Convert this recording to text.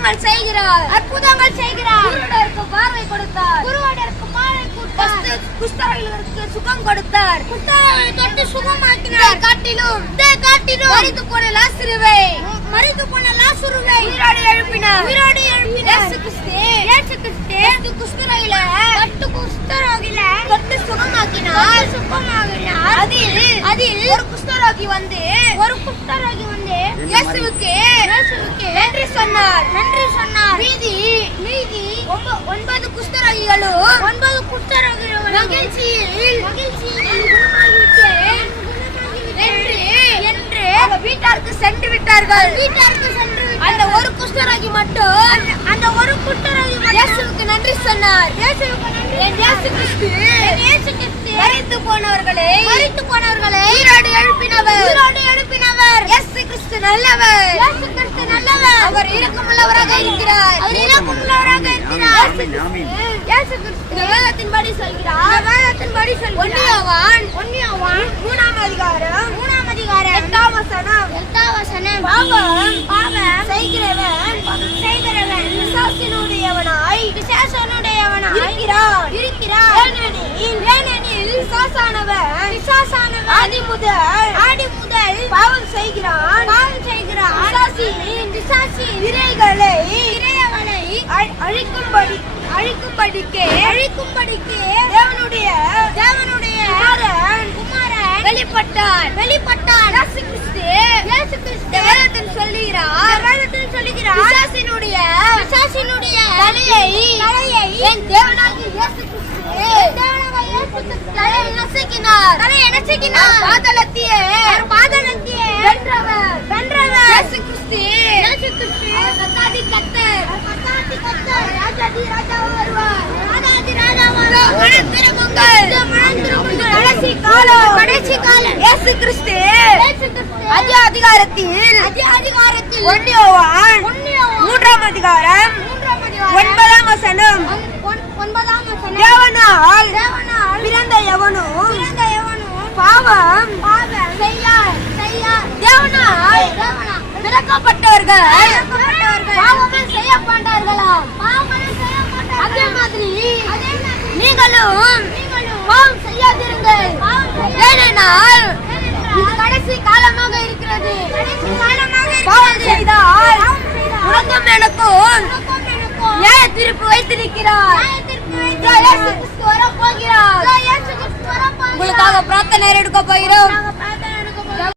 அற்புதங்கள் செய்கிறார். அற்புதங்கள் செய்கிறார். குருடருக்கு பார்வை கொடுத்தார். குருவடருக்கு பார்வை கொடுத்தார் குஷ்டர்களுக்கு சுகம் கொடுத்தார். குஷ்டர்களை தொட்டு சுகமாக்கினார். காட்டிலும் காட்டிலும் மரித்து போன லாசுருவை மரித்து போன லாசுருவை உயிரோடு எழுப்பினார். உயிரோடு எழுப்பினார். இயேசு கிறிஸ்து. இயேசு கிறிஸ்து குஷ்டரோகில தொட்டு குஷ்டரோகில தொட்டு சுகமாக்கினார். சுகமாக்கினார். அதில் அதில் ஒரு குஷ்டரோகி வந்து ஒரு குஷ்டரோகி வந்து இயேசுவுக்கு இயேசுவுக்கு நன்றி சொன்னார். நன்றி சொன்னார். மீதி மீதி ஒன்ப- ஒன்பது குஷ்டரோகிகளும் ஒன்பது குஷ்டரோகிகளும் மகிழ்ச்சியில் மகிழ்ச்சியில் என்று என்று வீட்டாருக்கு சென்று விட்டார்கள். வீட்டாருக்கு சென்று அந்த ஒரு குஷ்டரோகி மட்டும் அந்த ஒரு குஷ்டரோகி இயேசுவுக்கு நன்றி சொன்னார். இயேசுவுக்கு நன்றி இயேசு கிறிஸ்து இயேசு கிறிஸ்து மரித்து போனவர்களை மரித்து போனவர்களை உயிரோடு எழுப்பினவர். உயிரோடு எழுப்பினவர். இயேசு கிறிஸ்து நல்லவர் ஆமென், ஆமென். இயேசு கிறிஸ்து இந்த வேதத்தின்படி சொல்கிறார் இந்த வேதத்தின்படி சொல்கிறார் ஒன்னியவான் ஒன்னியவான் மூணாம் அதிகாரம். மூணாம் அதிகாரம். எட்டாம் வசனம். எட்டாம் வசனம். பாவம். பாவம். செய்கிறவன். செய்கிறவன். பிசாசினுடையவனாய் பிசாசனுடையவனாய் இருக்கிறான் இருக்கிறான் ஏனெனில். ஏனெனில். ஆதி முதல் ஆதி முதல் பாவம் செய்கிறான். பாவம் செய்கிறான். அழிக்கும்படிக்கு அழிக்கும்படிக்கு தேவனுடைய தேவனுடைய குமாரன் குமாரன் வெளிப்பட்டார். வெளிப்பட்டார். இயேசு கிறிஸ்து இயேசு கிறிஸ்து வேதத்தில் சொல்லுகிறார். வேதத்தில் சொல்லுகிறார். பிசாசினுடைய பிசாசினுடைய தலையை தலையை என் தேவனாகிய இயேசு கிறிஸ்து தேவனாகிய இயேசு கிறிஸ்து தலையை நசுக்கினார். தலையை நசுக்கினார். பாதலத்தியே பாதலத்தியே அதிகாரத்தில் அதிக அதிகாரத்தில் மூன்றாம் அதிகாரம் ஒன்பதாம் வசனம். ஒன்பதாம் வசனம். தேவனால் தேவனால் பிறந்த எவனும் பாவம் பாவம் செய்யார் செய்யார். தேவனால் தேவனால் விலக்கப்பட்டவர்கள் பாவமே செய்ய மாட்டார்களாம் பாவமே செய்ய மாட்டார்கள் அதே மாதிரி அதே மாதிரி நீங்களும் நீங்களும் பாவம் செய்யாதிருங்கள். ஏனென்றால் இது கடைசி காலமாக பாவம் செய்தால் உனக்கும் எனக்கும் நியாய தீர்ப்பு வைத்திருக்கிறார். வரப்போகிறார் உங்களுக்காக பிரார்த்தனை எடுக்க போகிறோம்.